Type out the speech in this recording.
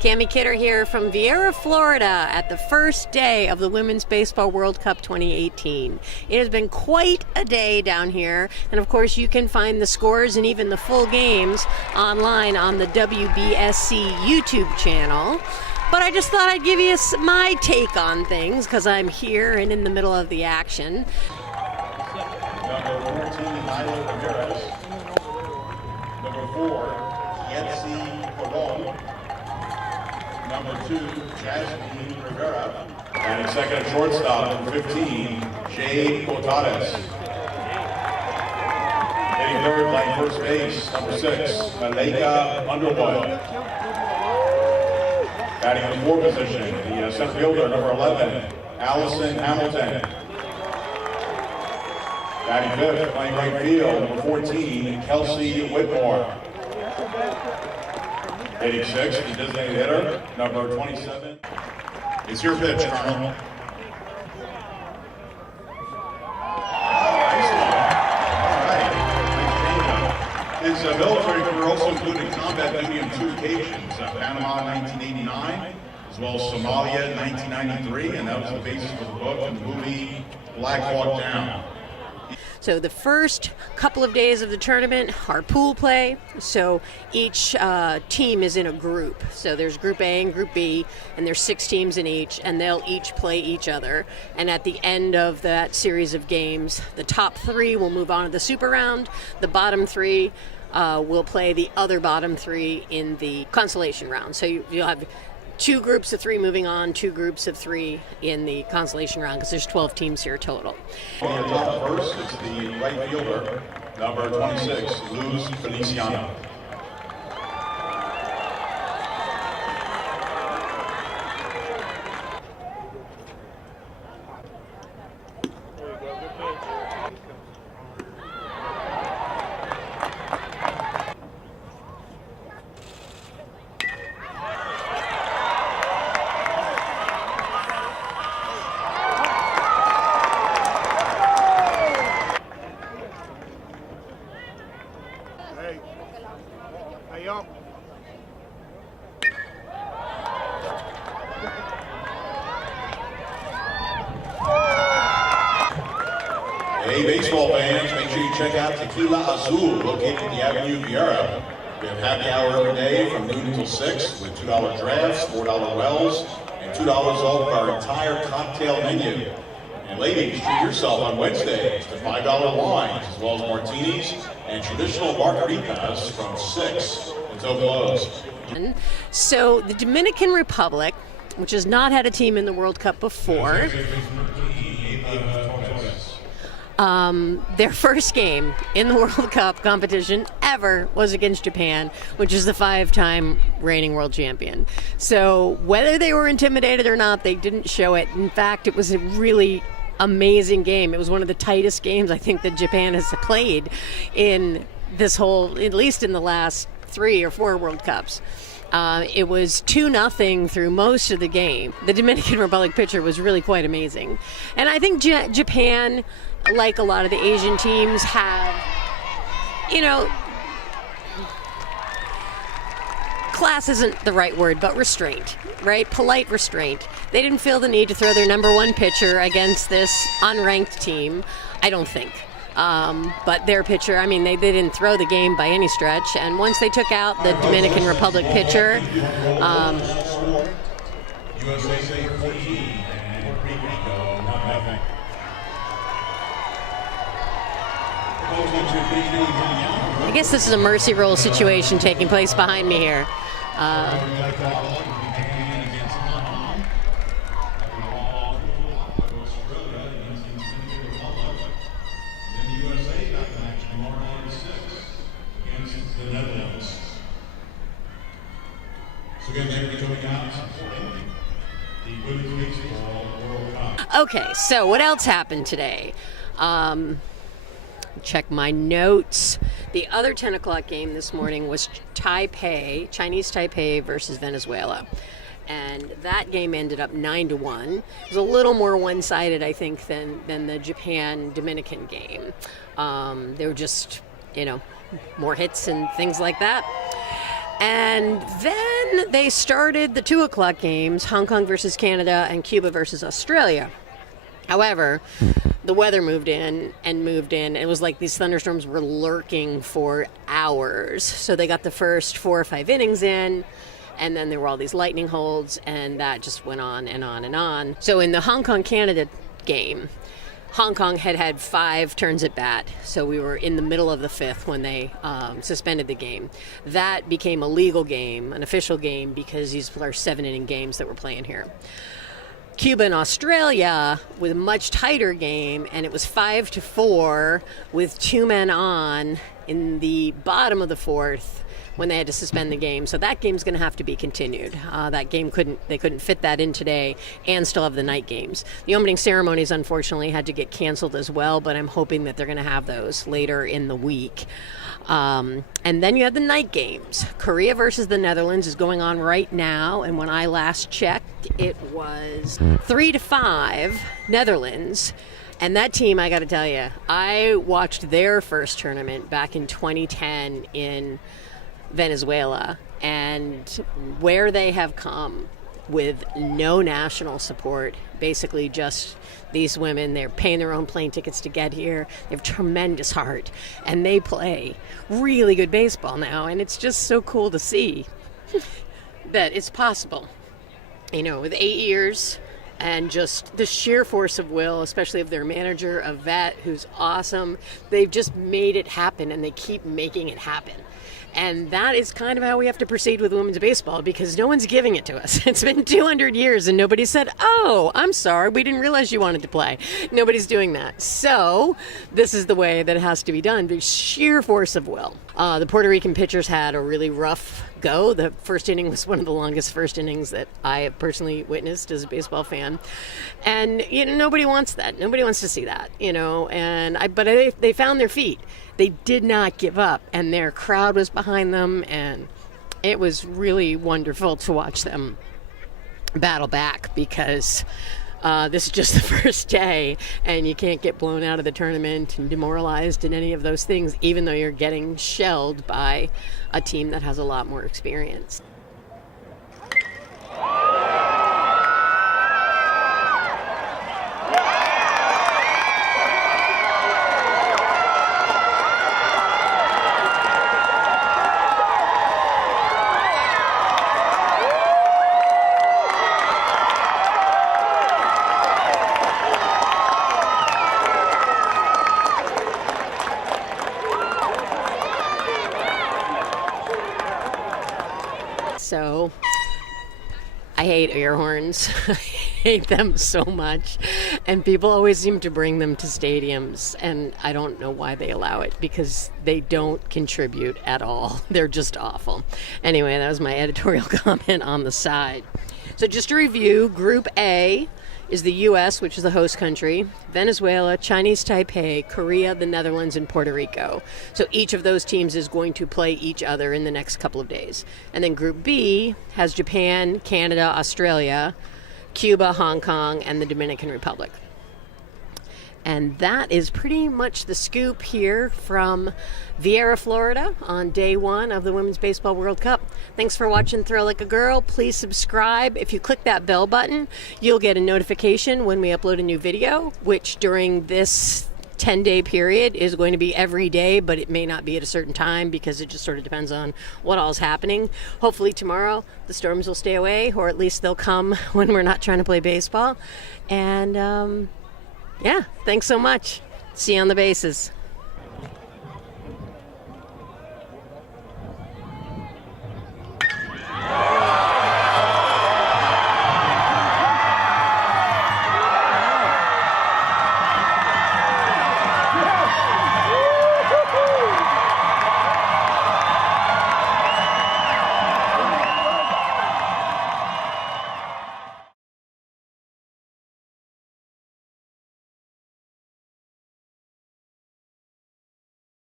Cami Kidder here from Viera, Florida at the first day of the Women's Baseball World Cup 2018. It has been quite a day down here, and of course you can find the scores and even the full games online on the WBSC YouTube channel. But I just thought I'd give you my take on things because I'm here and in the middle of the action. Number 14, Nyla Ramirez. Number 4, Yetzi Colon. Number 2, Jasmine Rivera. And in second shortstop, number 15, Jade Cortades. Hitting third, playing first base, number 6, Malika Underwood. Batting in the 4 position, the center fielder, number 11, Allison Hamilton. Batting fifth, playing right field, number 14, Kelsey Whitmore. Hitting sixth, the designated hitter, number 27. It's your pitch, Colonel. His military career also included combat duty on 2 occasions, Panama in 1989, as well as Somalia in 1993, and that was the basis for the book and the movie Black Hawk Down. So the first couple of days of the tournament are pool play. So each team is in a group. So there's Group A and Group B, and there's 6 teams in each, and they'll each play each other. And at the end of that series of games, the top 3 will move on to the super round. The bottom 3 will play the other bottom 3 in the consolation round. So you'll have 2 groups of 3 moving on, 2 groups of 3 in the consolation round, because there's 12 teams here total. On the top first, it's the right fielder, number 26, Luz Feliciano. Hey, baseball fans, make sure you check out Tequila Azul, located at the Avenue Viera. We have happy hour every day from noon until 6 with $2 drafts, $4 wells, and $2 off our entire cocktail menu. And ladies, treat yourself on Wednesdays to $5 wines, as well as martinis and traditional margaritas from 6 until close. So the Dominican Republic, which has not had a team in the World Cup before, their first game in the World Cup competition ever was against Japan, which is the 5-time reigning world champion. So whether they were intimidated or not, they didn't show it. In fact, it was a really amazing game. It was one of the tightest games I think that Japan has played in this whole, at least in the last 3 or 4 World Cups. It was 2-0 through most of the game. The Dominican Republic pitcher was really quite amazing. And I think Japan, like a lot of the Asian teams, have, class isn't the right word, but restraint, right? Polite restraint. They didn't feel the need to throw their number 1 pitcher against this unranked team, I don't think. But their pitcher, they didn't throw the game by any stretch. And once they took out the Dominican Republic pitcher, I guess this is a mercy rule situation taking place behind me here. Okay, so what else happened today? Check my notes. The other 10 o'clock game this morning was Chinese Taipei versus Venezuela. And that game ended up 9-1. It was a little more one-sided, I think, than the Japan-Dominican game. There were just, more hits and things like that. And then they started the 2 o'clock games, Hong Kong versus Canada and Cuba versus Australia. However, the weather moved in. It was like these thunderstorms were lurking for hours. So they got the first 4 or 5 innings in, and then there were all these lightning holds, and that just went on and on and on. So in the Hong Kong-Canada game, Hong Kong had 5 turns at bat, so we were in the middle of the 5th when they suspended the game. That became a legal game, an official game, because these are 7-inning games that we're playing here. Cuba and Australia with a much tighter game, and it was 5-4 with 2 men on in the bottom of the 4th when they had to suspend the game. So that game's going to have to be continued. That game they couldn't fit that in today and still have the night games. The opening ceremonies, unfortunately, had to get canceled as well, but I'm hoping that they're going to have those later in the week. And then you have the night games. Korea versus the Netherlands is going on right now, and when I last checked, it was 3-5 Netherlands. And that team, I got to tell you, I watched their first tournament back in 2010 in Venezuela, and where they have come with no national support, basically just these women, they're paying their own plane tickets to get here. They have tremendous heart, and they play really good baseball now, and it's just so cool to see that it's possible. You know, with 8 years and just the sheer force of will, especially of their manager, a vet who's awesome, they've just made it happen, and they keep making it happen. And that is kind of how we have to proceed with women's baseball, because no one's giving it to us. It's been 200 years and nobody said, "Oh, I'm sorry, we didn't realize you wanted to play." Nobody's doing that. So this is the way that it has to be done, the sheer force of will. The Puerto Rican pitchers had a really rough go. The first inning was one of the longest first innings that I have personally witnessed as a baseball fan. And, you know, nobody wants that. Nobody wants to see that, you know. But they found their feet. They did not give up, and their crowd was behind them, and it was really wonderful to watch them battle back, because this is just the first day, and you can't get blown out of the tournament and demoralized and any of those things, even though you're getting shelled by a team that has a lot more experience. So I hate air horns. I hate them so much. And people always seem to bring them to stadiums, and I don't know why they allow it, because they don't contribute at all. They're just awful. Anyway, that was my editorial comment on the side. So just to review, Group A is the U.S., which is the host country, Venezuela, Chinese Taipei, Korea, the Netherlands, and Puerto Rico. So each of those teams is going to play each other in the next couple of days. And then Group B has Japan, Canada, Australia, Cuba, Hong Kong, and the Dominican Republic. And that is pretty much the scoop here from Viera, Florida on day 1 of the Women's Baseball World Cup. Thanks for watching Thrill Like a Girl. Please subscribe. If you click that bell button, you'll get a notification when we upload a new video, which during this 10-day period is going to be every day, but it may not be at a certain time, because it just sort of depends on what all is happening. Hopefully tomorrow the storms will stay away, or at least they'll come when we're not trying to play baseball. And yeah, thanks so much. See you on the bases.